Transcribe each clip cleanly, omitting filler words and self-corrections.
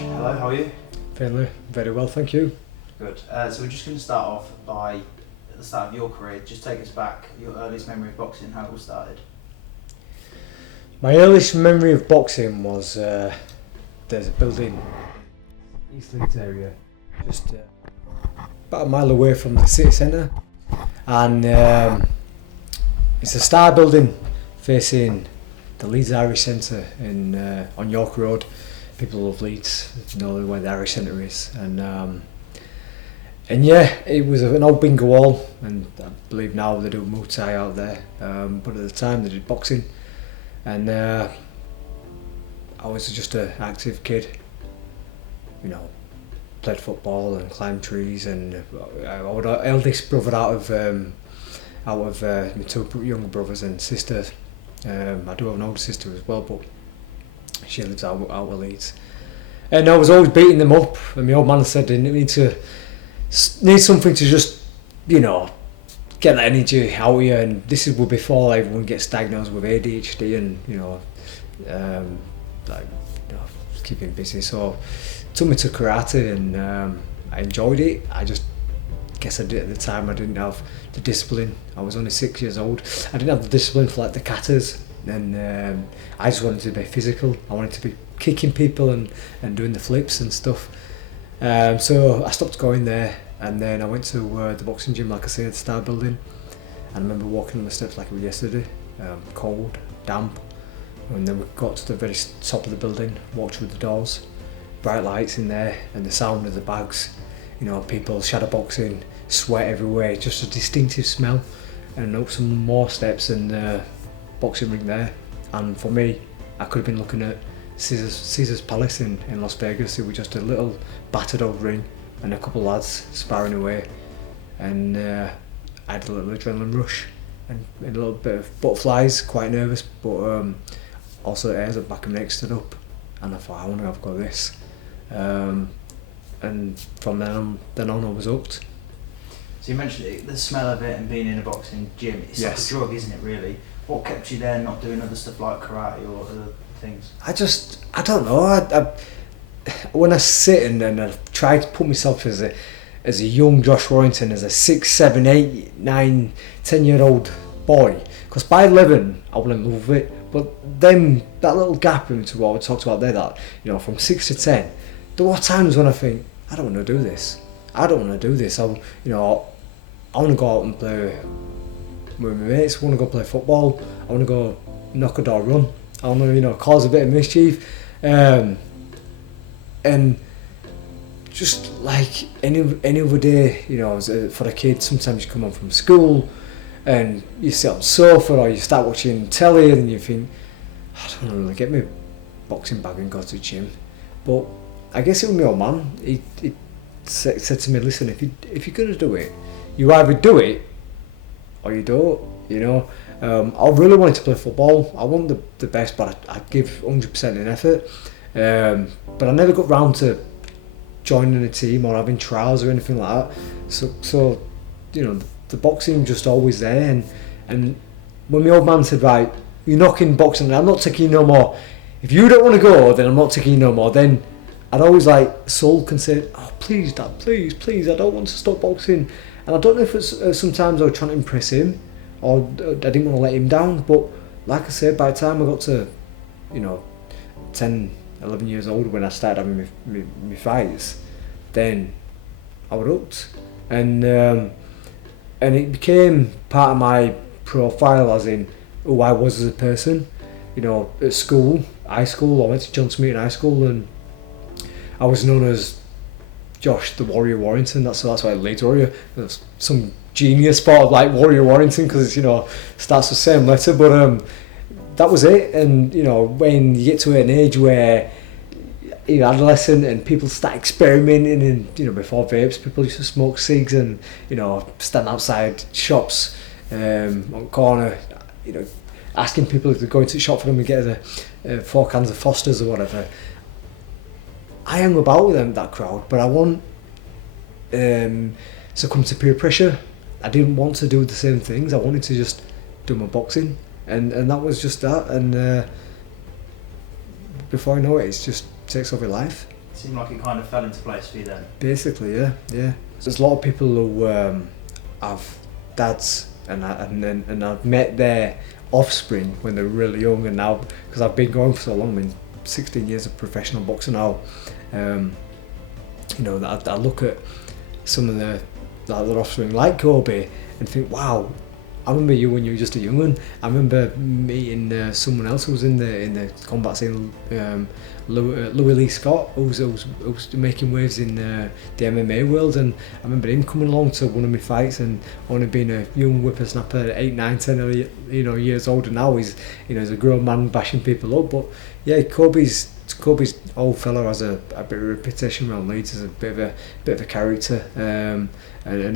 Hello, how are you? Fairly, very well, thank you. Good. So we're just going to start off by, at the start of your career, just take us back, your earliest memory of boxing, how it all started. My earliest memory of boxing was there's a building in East Leeds area, just about a mile away from the city centre, and it's a star building facing the Leeds Irish Centre in on York Road. People love Leeds, know where the Irish Centre is, and yeah, it was an old bingo wall, and I believe now they do Muay Thai out there, but at the time they did boxing, and I was just an active kid, you know, played football and climbed trees, and I was the eldest brother out of my two younger brothers and sisters. I do have an older sister as well, but she lives out of Leeds, and I was always beating them up. And my old man said, "You need something to just, you know, get that energy out of you." And this is before everyone gets diagnosed with ADHD and keeping busy. So it took me to karate, and I enjoyed it. I just guess I did at the time. I didn't have the discipline. I was only 6 years old. I didn't have the discipline for like the katas, and I just wanted to be physical. I wanted to be kicking people and doing the flips and stuff. So I stopped going there, and then I went to the boxing gym, like I said, the Star Building. And I remember walking on the steps like it was yesterday, cold, damp. And then we got to the very top of the building, walked through the doors, bright lights in there, and the sound of the bags. You know, people shadowboxing, sweat everywhere, just a distinctive smell. And up some more steps, and boxing ring there. And for me, I could have been looking at Caesar's Palace in Las Vegas. It was just a little battered old ring and a couple of lads sparring away. And I had a little adrenaline rush and a little bit of butterflies, quite nervous, but also the hairs at the back of my neck stood up. And I thought, I want to have a go at this. And from then on I was hooked. So you mentioned it, the smell of it and being in a boxing gym, it's like a drug, isn't it, really? What kept you there, not doing other stuff like karate or other things? I don't know. I when I sit and I try to put myself as a young Josh Warrington, as a 6, 7, 8, 9, 10-year-old boy, because by 11 I was in love with it, but then that little gap into what we talked about there, that, you know, from 6 to 10, there were times when I think, I don't want to do this. I want to go out and play with my mates. I want to go play football. I want to go knock a door run. I want to, cause a bit of mischief. And just like any other day, for a kid, sometimes you come home from school and you sit on the sofa or you start watching telly and you think, I don't want to really get my boxing bag and go to the gym. But I guess it was my old man. He said to me, listen, if you're going to do it, you either do it or you don't, I really wanted to play football. I want the best, but I'd give 100% in effort. But I never got round to joining a team or having trials or anything like that. So the boxing just always there. And when my old man said, right, you're knocking boxing, I'm not taking you no more. If you don't want to go, then I'm not taking you no more. Then I'd always sulk and say, oh please Dad, please, I don't want to stop boxing. And I don't know if it's sometimes I was trying to impress him or I didn't want to let him down, but like I said, by the time I got to 10, 11 years old, when I started having my fights, then I was hooked, and it became part of my profile, as in who I was as a person. At school, high school, I went to Johnson Meeting High School, and I was known as Josh the Warrior Warrington. That's why Leeds Warrior. There's some genius part of like Warrior Warrington, because starts the same letter. But that was it. And when you get to an age where you're adolescent and people start experimenting, and before vapes, people used to smoke cigs and stand outside shops on the corner, asking people to go into the shop for them and get 4 cans of Foster's or whatever. I am about them, that crowd, but I want succumb to peer pressure. I didn't want to do the same things. I wanted to just do my boxing, and that was just that. And before I know it, it's just takes over life. seemed like it kind of fell into place for you then. Basically, yeah. There's a lot of people who have dads, and I've met their offspring when they're really young, and now, because I've been going for so long, I mean, 16 years of professional boxing now, you know, I look at some of their offspring like Kobe and think, wow, I remember you when you were just a young one. I remember meeting someone else who was in the combat scene, Louis Lee Scott, who's making waves in the MMA world, and I remember him coming along to one of my fights, and only being a young whippersnapper, 8, 9, 10, years old, and now he's a grown man bashing people up. But yeah, Kobe's old fella has a bit of a reputation around Leeds as a bit of a character, and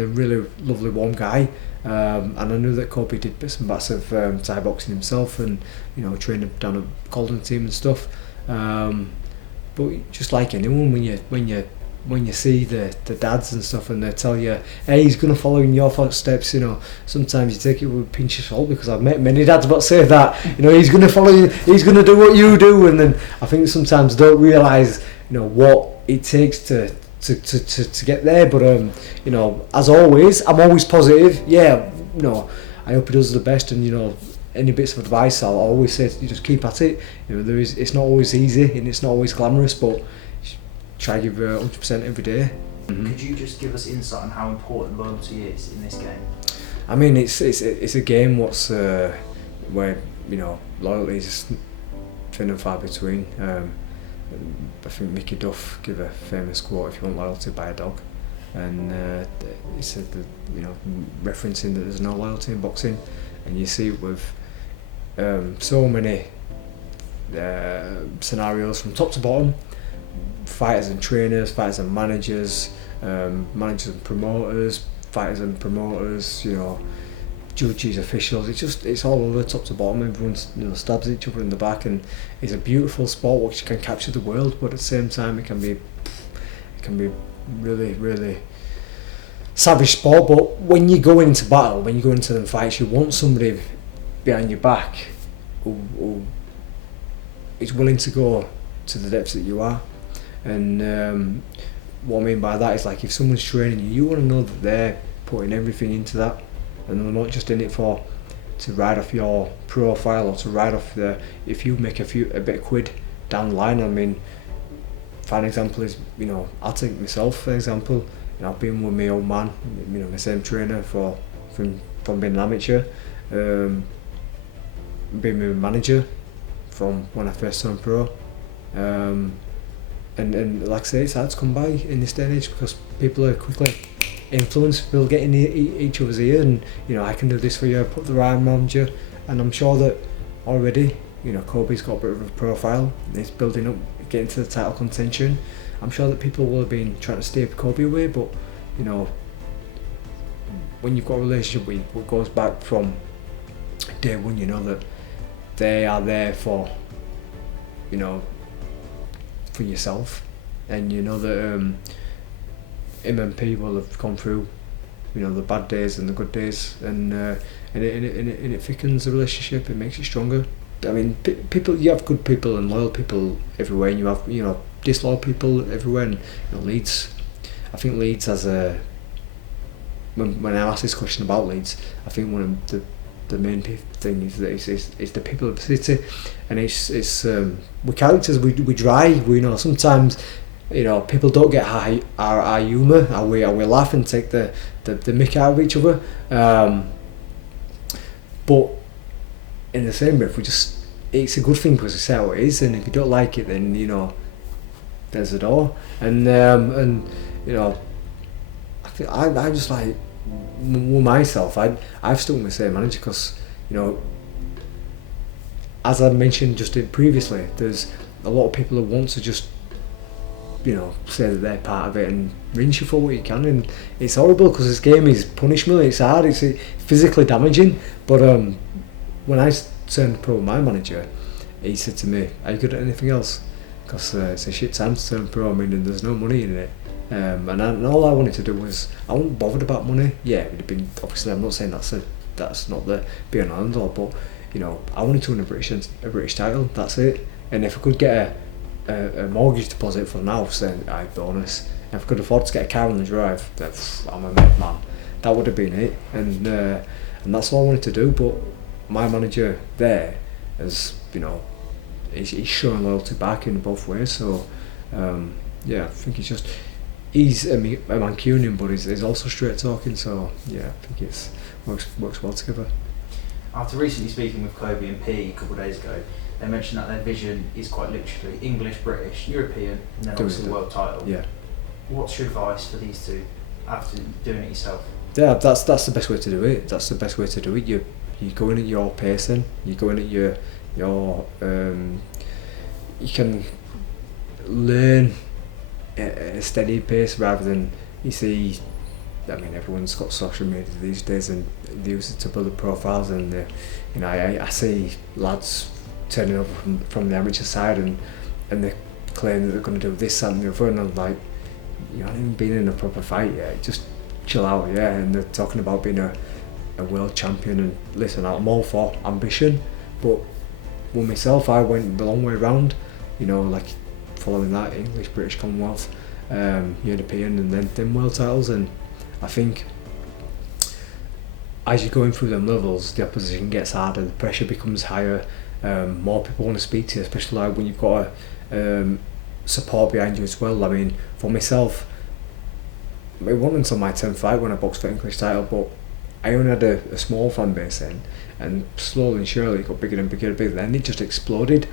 a really lovely, warm guy. And I knew that Kobe did bits and bats of Thai boxing himself, and trained down at Golden team and stuff. But just like anyone, when you see the dads and stuff, and they tell you, hey, he's going to follow in your footsteps, sometimes you take it with a pinch of salt, because I've met many dads that say that, he's going to follow you, he's going to do what you do, and then I think sometimes don't realise, what it takes to get there. But as always, I'm always positive. Yeah, I hope he does the best, and any bits of advice I'll always say, you just keep at it. It's not always easy, and it's not always glamorous, but try to give 100% every day. Mm-hmm. Could you just give us insight on how important loyalty is in this game? I mean, it's a game where loyalty is thin and far between. I think Mickey Duff gave a famous quote: "If you want loyalty, buy a dog." And he said that, referencing that there's no loyalty in boxing, and you see it with so many scenarios from top to bottom. Fighters and trainers, fighters and managers, managers and promoters, fighters and promoters, judges, officials. It's all over, top to bottom. Everyone stabs each other in the back, and it's a beautiful sport which can capture the world, but at the same time it can be really, really savage sport. But when you go into battle, when you go into them fights, you want somebody behind your back who is willing to go to the depths that you are. And what I mean by that is, like, if someone's training you, you want to know that they're putting everything into that, and they're not just in it to ride off your profile, or to ride off if you make a bit of quid down the line. I mean, fine example is, I'll take myself for example. I've been with my old man, my same trainer from being an amateur, being my manager from when I first turned pro. And like I say, it's hard to come by in this day and age, because people are quickly influenced, people get in each other's ear, and I can do this for you, put the right around you. And I'm sure that already, Kobe's got a bit of a profile, he's building up, getting to the title contention. I'm sure that people will have been trying to steer Kobe away, but when you've got a relationship with what goes back from day one, that they are there for for yourself, and that him and people have gone through the bad days and the good days, and it thickens the relationship, it makes it stronger. I mean, people, you have good people and loyal people everywhere, and you have disloyal people everywhere. And Leeds, I think Leeds has when I ask this question about Leeds, I think one of the main thing is that it's the people of the city, and it's we characters, we drive, sometimes people don't get our humour, how we laugh and take the mick out of each other, but in the same breath it's a good thing, because it's how it is, and if you don't like it, then there's the door. And I just like, myself, I've stuck with the same manager, because as I mentioned just previously, there's a lot of people who want to just say that they're part of it and rinse you for what you can, and it's horrible, because this game is punishment, it's hard, it's physically damaging. But when I turned pro with my manager, he said to me, "Are you good at anything else? Because it's a shit time to turn pro, and there's no money in it." And all I wanted to do was, I wasn't bothered about money. Yeah, it would have been, obviously, I'm not saying that's not the be an end all, but I wanted to win a British title, that's it. And if I could get a mortgage deposit for an house, then I'd bonus. If I could afford to get a car on the drive, I'm a madman. That would have been it, and that's all I wanted to do. But my manager there has, he's showing loyalty back in both ways. So I think he's a Mancunian, but he's also straight talking. So yeah, I think it works well together. After recently speaking with Kobe and P a couple of days ago, they mentioned that their vision is quite literally English, British, European, and then obviously the world title. Yeah. What's your advice for these two after doing it yourself? Yeah, that's the best way to do it. That's the best way to do it. You go in at your pacing. You go in at your you can learn at a steady pace rather than you see. I mean, everyone's got social media these days, and they use it to build up profiles. And I see lads turning over from the amateur side, and they claim that they're going to do this and the other, and I'm like, you haven't even been in a proper fight yet. Just chill out, yeah. And they're talking about being a world champion. And listen, I'm all for ambition, but with myself, I went the long way round. Like following that English, British, Commonwealth, European, and then world titles. And I think as you're going through them levels, the opposition gets harder, the pressure becomes higher, more people want to speak to you, especially like when you've got support behind you as well. I mean, for myself, it wasn't until my 10th fight when I boxed for English title, but I only had a small fan base then, and slowly and surely it got bigger and bigger and bigger, then it just exploded.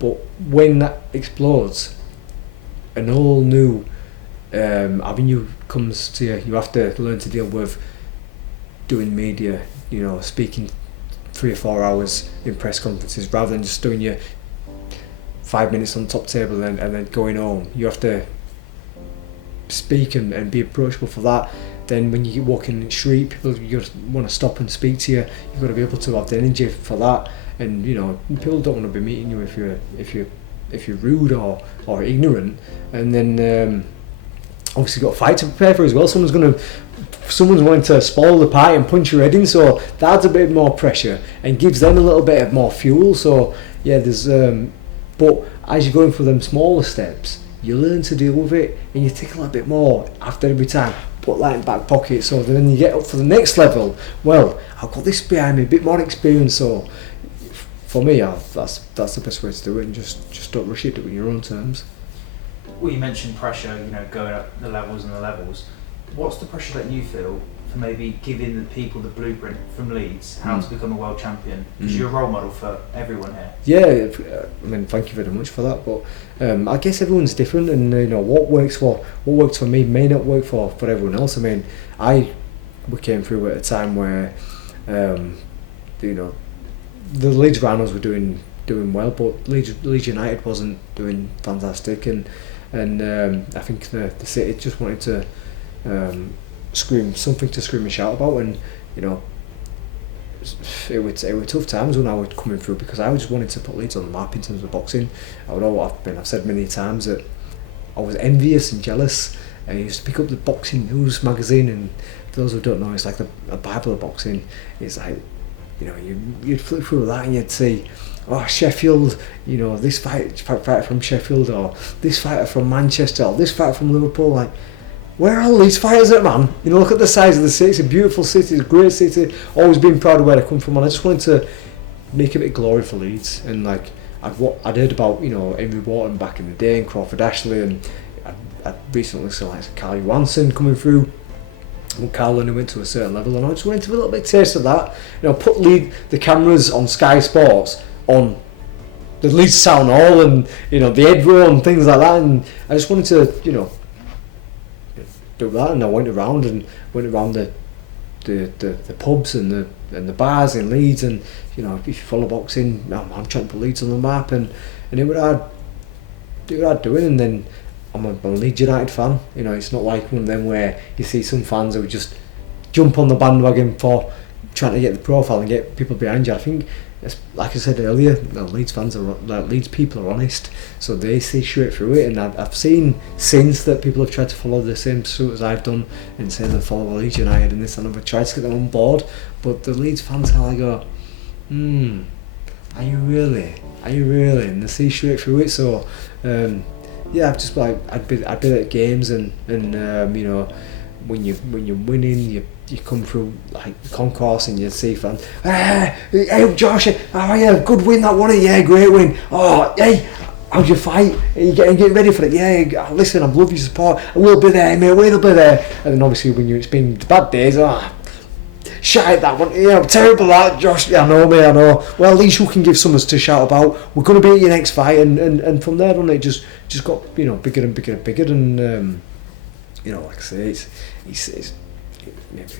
But when that explodes, an all new avenue comes to you. You have to learn to deal with doing media, speaking 3 or 4 hours in press conferences rather than just doing your 5 minutes on the top table and then going home. You have to speak and be approachable for that. Then when you walk in the street, people want to stop and speak to you. You've got to be able to have the energy for that. And people don't want to be meeting you if you're rude or ignorant. And then obviously got a fight to prepare for as well. Someone's wanting to spoil the party and punch your head in, so that adds a bit more pressure and gives them a little bit of more fuel. So yeah, there's but as you're going through them smaller steps, you learn to deal with it and you take a little bit more after every time. Put that in the back pocket, so then you get up for the next level. Well, I've got this behind me, a bit more experience. So for me, that's the best way to do it, and just don't rush it, do it in your own terms. Well, you mentioned pressure, going up the levels and the levels. What's the pressure that you feel for maybe giving the people the blueprint from Leeds, how to become a world champion? Because you're a role model for everyone here. Yeah, I mean, thank you very much for that. But I guess everyone's different, and what works for me may not work for everyone else. I mean, we came through at a time where, the Leeds Rhinos were doing well, but Leeds United wasn't doing fantastic, and I think the city just wanted to scream and shout about, and it were tough times when I was coming through, because I just wanted to put Leeds on the map in terms of boxing. I've said many times that I was envious and jealous. I used to pick up the Boxing News magazine, and for those who don't know, it's like a Bible of boxing. It's like, you'd flip through that and you'd see, Sheffield, this fighter from Sheffield, or this fighter from Manchester, or this fighter from Liverpool. Like, where are all these fighters at, man? Look at the size of the city. It's a beautiful city, it's a great city. Always been proud of where I come from, and I just wanted to make a bit of glory for Leeds. And like, I'd heard about Henry Wharton back in the day, and Crawford Ashley, and I'd recently seen like Carl Johansson coming through. When Carl only went to a certain level, and I just wanted to have a little bit of taste of that. Put the cameras on Sky Sports on the Leeds Town Hall, and the Ed Row and things like that, and I just wanted to do that. And I went around the pubs and the bars in Leeds, and if you follow boxing, I'm trying to put Leeds on the map, and it would hard doing. And then I'm a Leeds United fan. It's not like one of them where you see some fans who would just jump on the bandwagon for trying to get the profile and get people behind you. I think, like I said earlier, Leeds people are honest, so they see straight through it. And I've seen since that people have tried to follow the same suit as I've done and say they follow Leeds United and this, and I've tried to get them on board, but the Leeds fans kind of go, are you really? And they see straight through it. So Yeah, I've just like I'd be at games and you know, when you're winning, you come through like the concourse and you see fans. Hey Josh, oh yeah, good win that one. Yeah, great win. Oh hey, how'd you fight? Are you getting ready for it? Yeah, listen, I love your support. We'll be there, mate. We'll be there. And then obviously when it's been bad days, shite that one, you know, terrible that, Josh. Yeah, I know, mate, I know. Well, at least you can give something to shout about. We're going to be at your next fight, and from there on, it just got, you know, bigger and bigger and bigger, and you know, like I say, it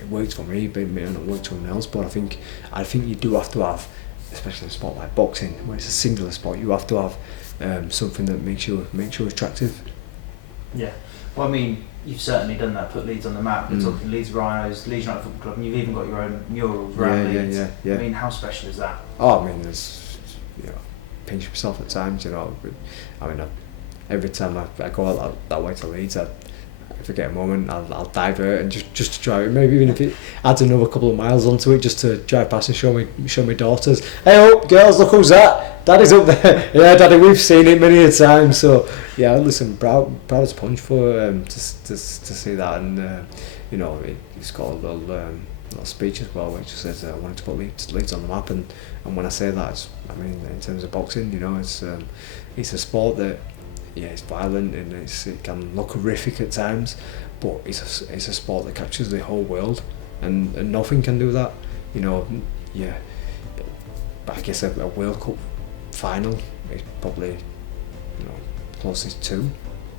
works for me, but it may not work for someone else. But I think you do have to have, especially in a sport like boxing, where it's a singular sport, you have to have something that makes you attractive. Yeah. Well, I mean, you've certainly done that, put Leeds on the map. We're talking Leeds Rhinos, Leeds United Football Club, and you've even got your own murals around Leeds. Yeah. I mean, how special is that? Oh, I mean, there's, you know, pinch myself at times, you know. I mean, every time I go out that way to Leeds, if I get a moment, I'll divert and just to try it. Maybe even if it adds another couple of miles onto it, just to drive past and show my daughters. Hey up, girls, look who's that? Daddy's up there. Yeah, Daddy, we've seen it many a time. So yeah, listen, proud as punch for to see that, and you know, it's got a little speech as well, which says I wanted to put Leeds on the map, and when I say that, I mean in terms of boxing, you know, it's a sport that, yeah, it's violent and it can look horrific at times, but it's a sport that captures the whole world, and nothing can do that, you know. Yeah, I guess a World Cup final is probably, you know, closest to,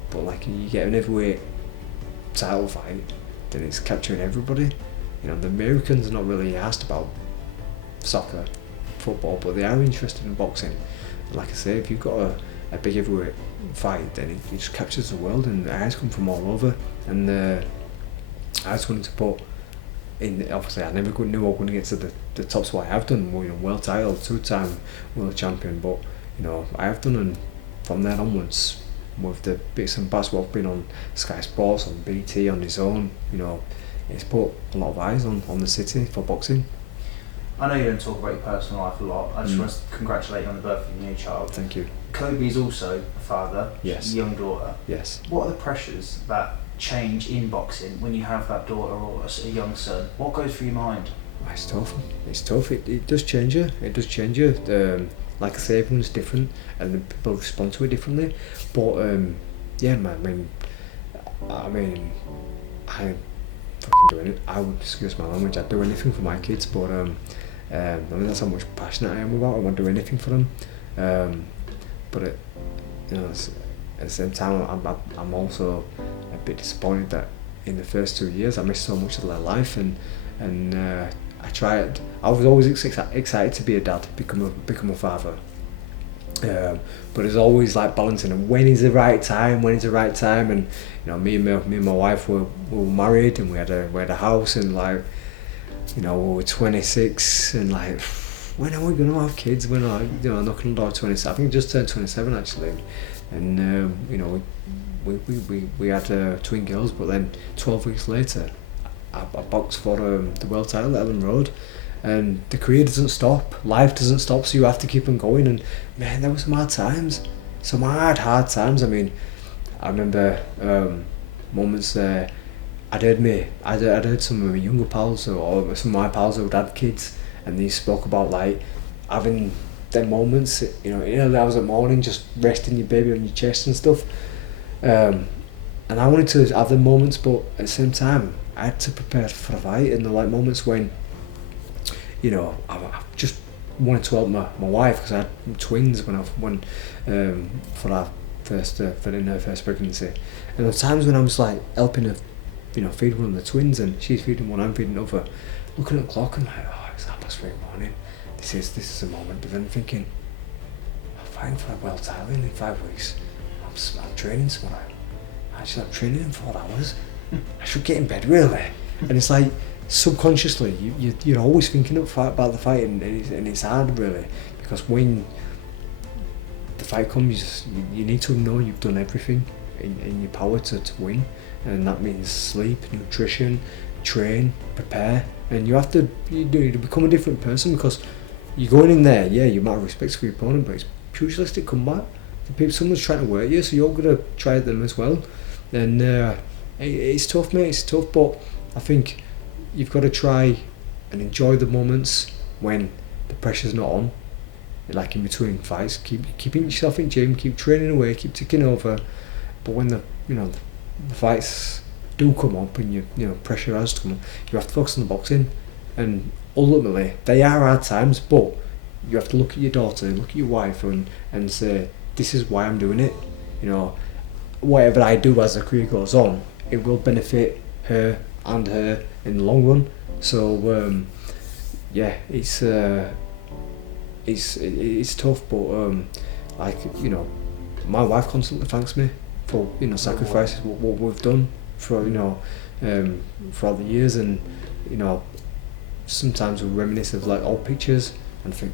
but like you get an heavyweight title fight, then it's capturing everybody. You know, the Americans are not really asked about soccer, football, but they are interested in boxing. And like I say, if you've got a big heavyweight fight, then it just captures the world, and eyes come from all over. And I just wanted to put in, obviously I never knew I was going to get to the top spot I have done, you know, world title, 2-time world champion, but you know, I have done, and from there onwards, with the bits and bats what I've been on Sky Sports, on BT, on his own, you know, it's put a lot of eyes on the city for boxing. I know you don't talk about your personal life a lot. I just want to congratulate you on the birth of your new child. Thank you. Kobe's also a father, yes, a young daughter. Yes. What are the pressures that change in boxing when you have that daughter or a young son? What goes through your mind? It's tough. It does change you. Like I say, everyone's different, and people respond to it differently. But yeah, man, I mean, I fucking doing it. I would, excuse my language, I'd do anything for my kids, but I mean, that's how much passionate I am about them. I'd do anything for them. But you know, at the same time, I'm also a bit disappointed that in the first 2 years I missed so much of their life, and I tried. I was always excited to be a dad, become a father. But it's always like balancing, and when is the right time, and you know, me and my wife were married, and we had a house, and like, you know, we were 26, and like, when are we gonna have kids? When are, you know, knocking on the door 27, I think just turned 27 actually, and you know, we had twin girls, but then 12 weeks later I boxed for the world title at Ellen Road. And the career doesn't stop, life doesn't stop, so you have to keep on going. And man, there were some hard times, hard times. I mean, I remember moments I'd heard some of my younger pals or some of my pals who had kids, and they spoke about like having them moments, you know, in the hours of morning, just resting your baby on your chest and stuff. And I wanted to have them moments, but at the same time, I had to prepare for a fight, and the like moments when, you know, I just wanted to help my wife, because I had twins for her first pregnancy, and there were times when I was like helping her, you know, feed one of the twins, and she's feeding one, I'm feeding another, looking at the clock and like, oh, it's 3:30 morning, this is a moment, but then thinking, I'm fighting for a world title in 5 weeks, I'm training tomorrow, I'm training in 4 hours, I should get in bed really, and it's like, subconsciously you're always thinking about the fight, and it's hard really, because when the fight comes, you need to know you've done everything in your power to win, and that means sleep, nutrition, train, prepare, and you have to become a different person, because you're going in there, yeah, you might have respect for your opponent, but it's pugilistic combat, someone's trying to work you, so you're gonna try them as well. And it's tough, mate. It's tough, but I think you've got to try and enjoy the moments when the pressure's not on. Like in between fights, keep yourself in gym, keep training away, keep ticking over. But when the fights do come up and pressure has to come up, you have to focus on the boxing. And ultimately, they are hard times, but you have to look at your daughter, look at your wife, and say, this is why I'm doing it. Whatever I do as the career goes on, it will benefit her and her in the long run. So it's tough, but my wife constantly thanks me for sacrifices what we've done for throughout the years, and sometimes we reminisce of like old pictures and think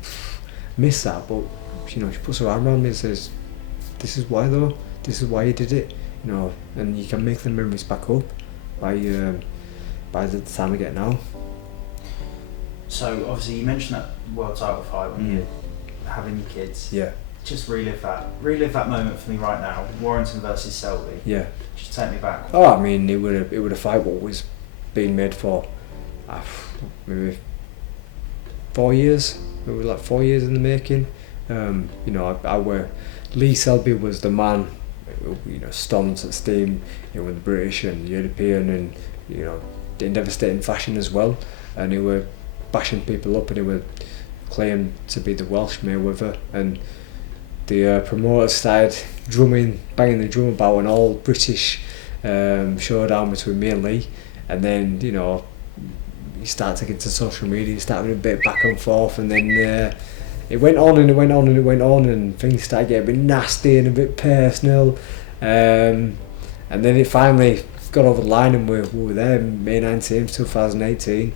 miss that, but she puts her arm around me and says, this is why though, this is why you did it, and you can make the memories back up by the time we get now. So obviously you mentioned that world title fight when you're having your kids. Yeah. Just relive that moment for me right now. Warrington versus Selby. Yeah. Just take me back. Oh, I mean, it would have fight what was being made for maybe 4 years. Maybe like 4 years in the making. Leigh Selby was the man who stormed at steam with the British and European, and in devastating fashion as well. And he were bashing people up, and he would claim to be the Welsh Mayweather, and the promoters started banging the drum about an all British showdown between me and Leigh, and then you start to get to social media, you start having a bit back and forth, and then it went on and it went on and it went on, and things started getting a bit nasty and a bit personal, and then it finally got over the line, and we were there May 19th 2018,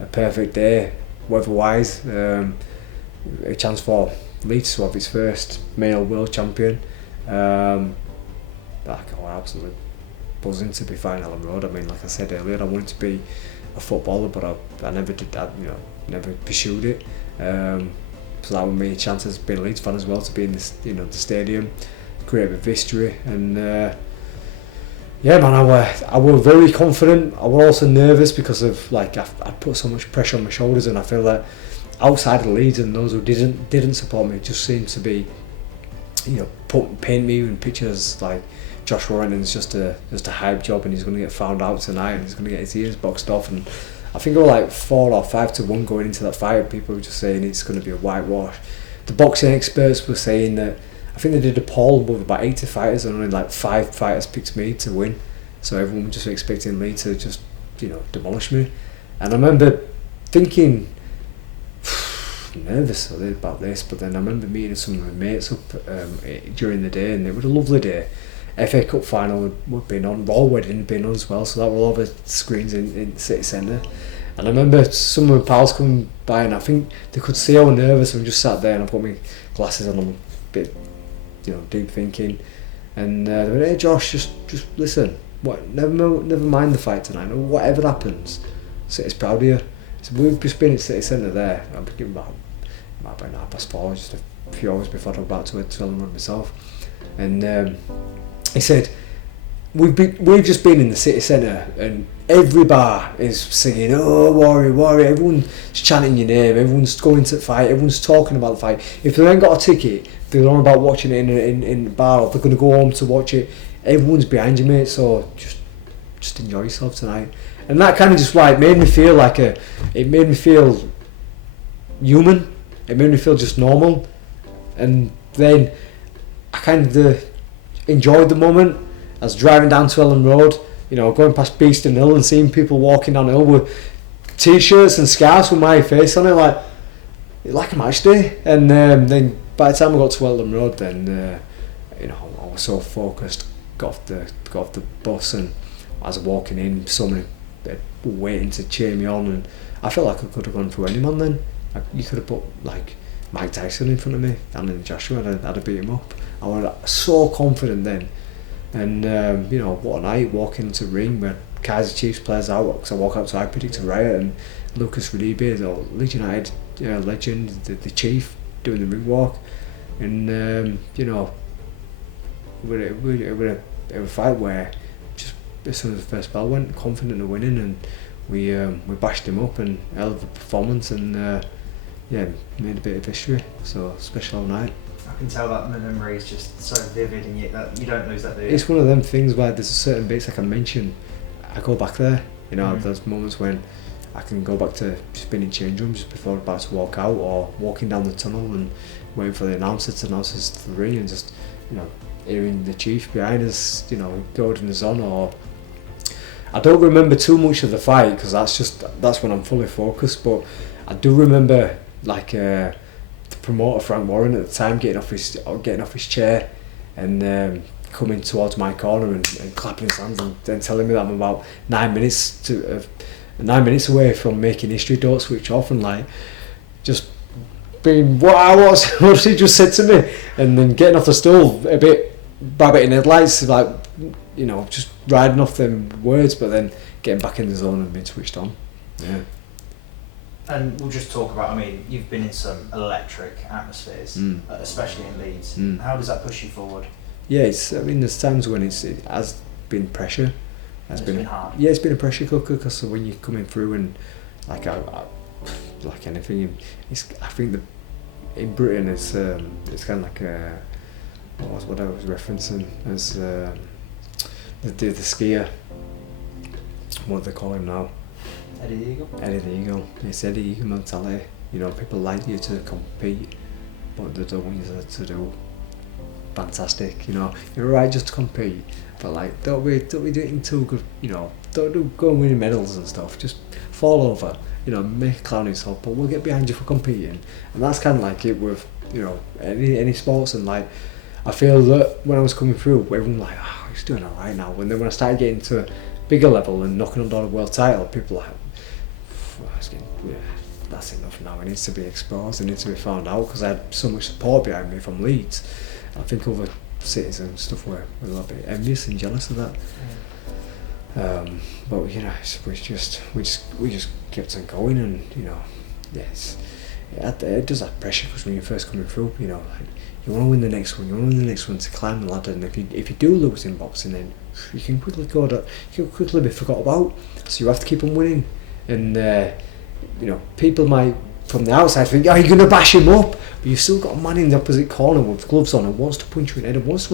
a perfect day weather-wise, a chance for Leeds to have his first male world champion. I was absolutely buzzing to be fighting Ellen Road. I mean, like I said earlier, I wanted to be a footballer, but I never did that, never pursued it. So that would be a chance as being a Leeds fan as well, to be in this, the stadium, create a bit of history, and yeah, man, I was very confident. I was also nervous because of I put so much pressure on my shoulders, and I feel that outside of Leeds and those who didn't support me just seemed to be, paint me in pictures like Josh Warrington's just a hype job, and he's going to get found out tonight, and he's going to get his ears boxed off. And I think it was like 4 or 5-1 going into that fight. People were just saying it's going to be a whitewash. The boxing experts were saying that. I think they did a poll with about 80 fighters, and only like 5 fighters picked me to win. So everyone was just expecting Leigh to just, demolish me. And I remember thinking, nervous about this, but then I remember meeting some of my mates up during the day, and it was a lovely day. FA Cup final would been on, Raw Wedding had been on as well, so that were all the screens in the city centre. And I remember some of my pals coming by, and I think they could see how nervous I just sat there, and I put my glasses on, I'm a bit deep thinking, and they went, hey Josh, just listen, never mind the fight tonight, or whatever happens, City's proud of you. So we've just been at City Centre there, I'm thinking about 4:30, just a few hours before I'm about to tell them myself, and he said, we've just been in the City Centre, and every bar is singing, oh Warrior, everyone's chanting your name, everyone's going to the fight, everyone's talking about the fight. If they ain't got a ticket, they're on about watching it in the bar, or they're going to go home to watch it, everyone's behind you, mate, so just enjoy yourself tonight. And that kind of just made me feel it made me feel human, it made me feel just normal. And then I kind of enjoyed the moment. I was driving down to Ellen Road, going past Beeston Hill and seeing people walking down the hill with t-shirts and scarves with my face on it, like a match day. And then by the time I got to Ellen Road, then I was so focused. Got off the bus, and as I was walking in, so many were waiting to cheer me on, and I felt like I could have gone through anyone then. You could have put Mike Tyson in front of me, and then Joshua, I'd have beat him up. I was so confident then. And what a night, walking into the ring where Kaiser Chiefs players out, because I walk out to I Predict a Riot, and Lucas Relibe, the Leeds United legend, the Chief, doing the ring walk, and it was a fight where just as soon as the first bell went, confident of winning, and we bashed him up and hell of a performance, and made a bit of history. So special night. I can tell that memory is just so vivid, and yet that you don't lose that, do you? It's one of them things where there's certain bits I can mention. I go back there. You know, there's moments when I can go back to spinning change rooms just before I'm about to walk out, or walking down the tunnel and waiting for the announcer to announce us to the ring, and just, you know, hearing the chief behind us, you know, goading us on. Or I don't remember too much of the fight because that's when I'm fully focused. But I do remember like the promoter Frank Warren at the time getting off his chair and coming towards my corner and clapping his hands and telling me that I'm about 9 minutes away from making history. Don't switch off, and like just being what's he just said to me, and then getting off the stool a bit rabbit in headlights, like, you know, just riding off them words, but then getting back in the zone and being switched on. Yeah. And we'll just talk about, I mean, you've been in some electric atmospheres, especially in Leeds. How does that push you forward? Yeah, there's times when it has been pressure. It's been hard. Yeah, it's been a pressure cooker, because when you're coming through and like like anything, I think that in Britain it's kind of like what I was referencing as the skier. What do they call him now? Eddie the Eagle? Eddie the Eagle. It's Eddie Eagle mentality. You know, people like you to compete, but they don't want you to do fantastic. You know, you're alright just to compete, but like don't be doing too good. You know, don't go and win medals and stuff. Just fall over. You know, make a clown of yourself, but we'll get behind you for competing. And that's kind of like it with, you know, any sports. And like, I feel that when I was coming through, everyone was like, oh, he's doing alright now. And then when I started getting to a bigger level and knocking on the world title, people were like, that's enough now. It needs to be exposed. It needs to be found out, because I had so much support behind me from Leeds. I think other cities and stuff were a little bit envious and jealous of that. But you know, we just kept on going, and you know, yes, it does have pressure, because when you're first coming through, you know, like, you want to win the next one. You want to win the next one to climb the ladder. And if you do lose in boxing, then you can quickly be forgot about. So you have to keep on winning. And you know, people might from the outside think, oh, you're going to bash him up, but you've still got a man in the opposite corner with gloves on and wants to punch you in the head and wants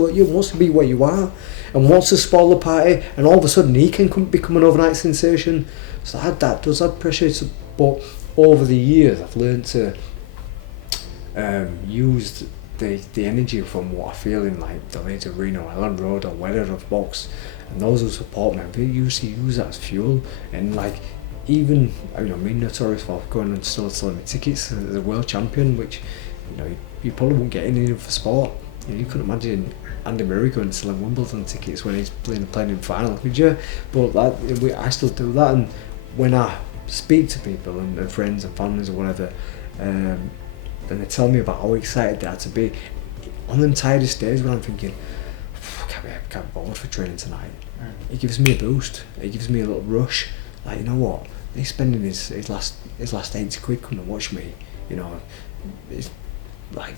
to be where you are and wants to spoil the party, and all of a sudden he can become an overnight sensation. So that does add pressure. But over the years I've learned to use the energy from what I feel in like the Leeds Arena or Ellen Road or wherever I've boxed, and those who support me, I usually use that as fuel. And like, even, you know, me notorious for going and still selling me tickets as a world champion, which, you know, you probably won't get any for sport. You know, you couldn't imagine Andy Murray going and selling Wimbledon tickets when he's playing in final, could you? But I still do that, and when I speak to people and friends and families or whatever, and they tell me about how excited they are to be on them tiredest days when I'm thinking, I can't be bothered for training tonight. It gives me a boost. It gives me a little rush. Like, you know what? He's spending his last 80 quid coming to watch me. You know, it's like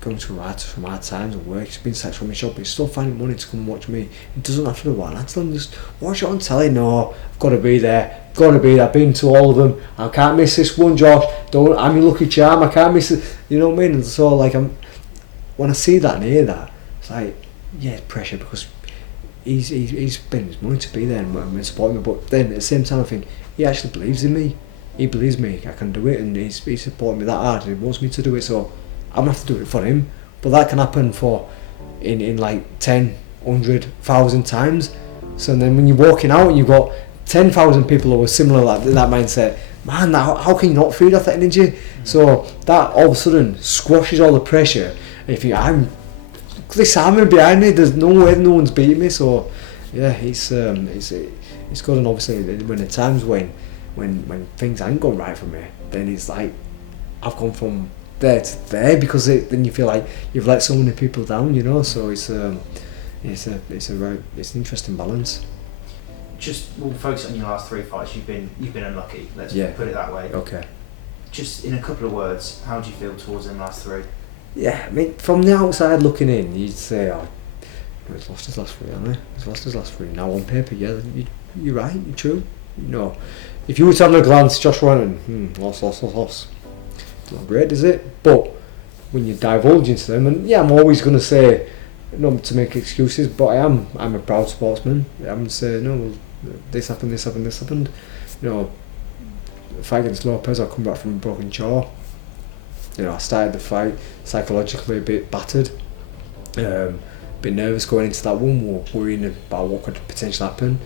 going through hard times at work. He's been sacked from his job, but he's still finding money to come and watch me. He doesn't have to do what I tell him, just watch it on telly. No, I've got to be there. I've been to all of them. I can't miss this one, Josh. I'm your lucky charm. I can't miss it. You know what I mean? And so like, when I see that and hear that, it's like, yeah, it's pressure, because he's spending his money to be there and support me. But then at the same time, I think he actually believes in me. He believes me I can do it, and he's supporting me that hard. He wants me to do it, so I'm gonna have to do it for him. But that can happen in like 10, 100, 1,000 times. So then when you're walking out and you've got 10,000 people who are similar like that mindset, man, how can you not feed off that energy? So that all of a sudden squashes all the pressure. And if this army behind me, there's no way no one's beating me. So yeah, it's good. And obviously when the times when things ain't going right for me, then it's like I've gone from there to there, because then you feel like you've let so many people down, you know. So it's an interesting balance. Just we'll focus on your last 3 fights. You've been unlucky. Let's put it that way. Okay. Just in a couple of words, how do you feel towards them last 3? Yeah, I mean, from the outside looking in, you'd say, oh, He's lost his last 3, hasn't he? He's lost his last 3. Now on paper, yeah, you're right, you're true. You know, if you were to have a glance, Josh Warrington, loss. It's not great, is it? But when you divulge into them, and yeah, I'm always going to say, not to make excuses, but I'm a proud sportsman. I'm going to say, no, well, this happened. You know, the fight against Lopez, I come back from a broken jaw. You know, I started the fight psychologically a bit battered. Bit nervous going into that one, worrying about what could potentially happen.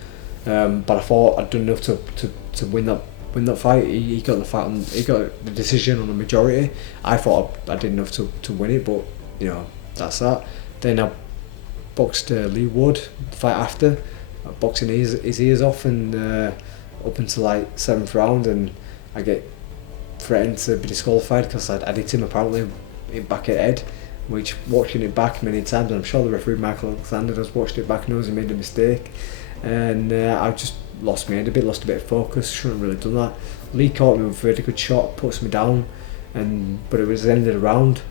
But I thought I'd done enough to win that fight. He got the fight he got the decision on the majority. I thought I did enough to win it, but you know, that's that. Then I boxed Leigh Wood the fight after, boxing his ears off, and up until like 7th round, and I get threatened to be disqualified because I'd hit him apparently back at head, which watching it back many times, and I'm sure the referee Michael Alexander has watched it back, knows he made a mistake, and I just lost my head a bit, lost a bit of focus, shouldn't have really done that. Leigh caught me with a really good shot, puts me down, but it was the end of the round.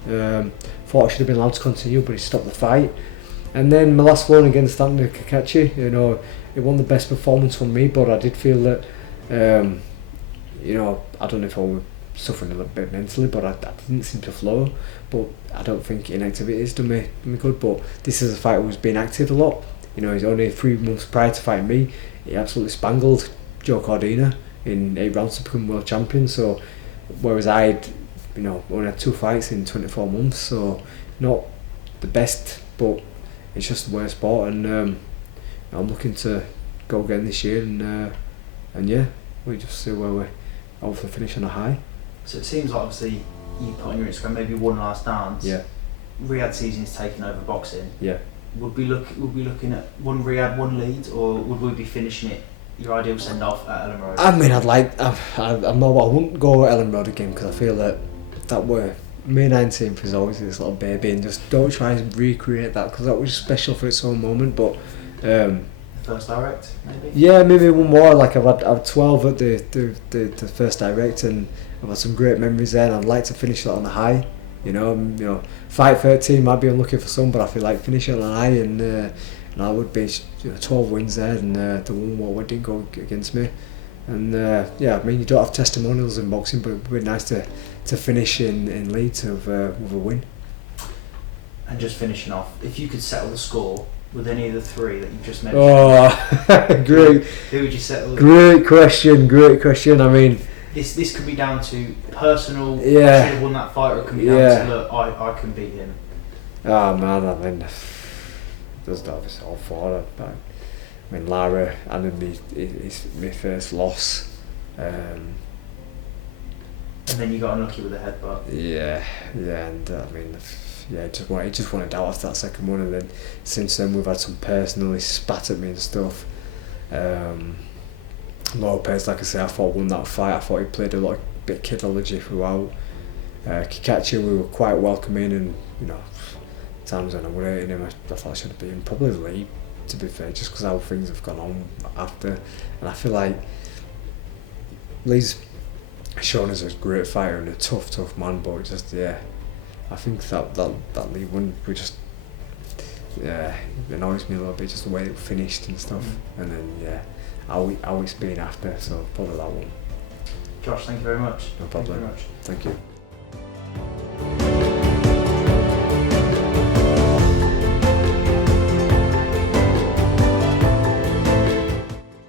Thought I should have been allowed to continue, but he stopped the fight. And then my last one against Anthony Kakachi, you know, it wasn't the best performance from me, but I did feel that, you know, I don't know if I was suffering a little bit mentally, but I didn't seem to flow. But I don't think inactivity has done me good. But this is a fighter who's been active a lot. You know, he's only 3 months prior to fighting me, he absolutely spangled Joe Cordina in 8 rounds to become world champion. So whereas I'd, you know, only had 2 fights in 24 months, so not the best, but it's just the way of sport, and I'm looking to go again this year, and yeah, we just see where we hopefully finish on a high. So it seems like obviously you put on your Instagram maybe one last dance. Yeah. Riyadh season is taking over boxing. Yeah. Would we looking at one Riyadh, one Leeds, or would we be finishing it your ideal send off at Ellen Road? I mean, I wouldn't go at Ellen Road again because I feel that were May 19th is always this little baby, and just don't try and recreate that because that was special for its own moment. But first direct, maybe. Yeah, maybe one more. Like I've had 12 at the first direct, and I've had some great memories there. And I'd like to finish that on a high. You know, fight 13 might be unlucky for some, but I feel like finishing on a high, and I would be 12 wins there, and the one what didn't go against me. And yeah, I mean, you don't have testimonials in boxing, but it would be nice to finish in Leeds with a win. And just finishing off, if you could settle the score with any of the 3 that you just mentioned, great. Who would you settle? Great question. I mean, this could be down to personal. Yeah. I should have won that fight, or it could be down to look, I can beat him. Oh man, I mean, there's obviously all 4. But I mean, Lara and my first loss. And then you got unlucky with the headbutt. Yeah, and I mean, it just wanted out after that second one, and then since then we've had some personally spat at me and stuff. Lopez, like I say, I thought won that fight. I thought he played a bit of kidology throughout. Kakachi, we were quite welcoming, and you know, times when I was rating him, I thought I should have beaten probably Leigh, to be fair, just because how things have gone on after, and I feel like Leigh's shown as a great fighter and a tough man, but just I think that Leigh one we just it annoys me a little bit, just the way it finished and stuff, and then how it's been after, so probably that one. Josh, thank you very much. No problem. Thank you very much. Thank you.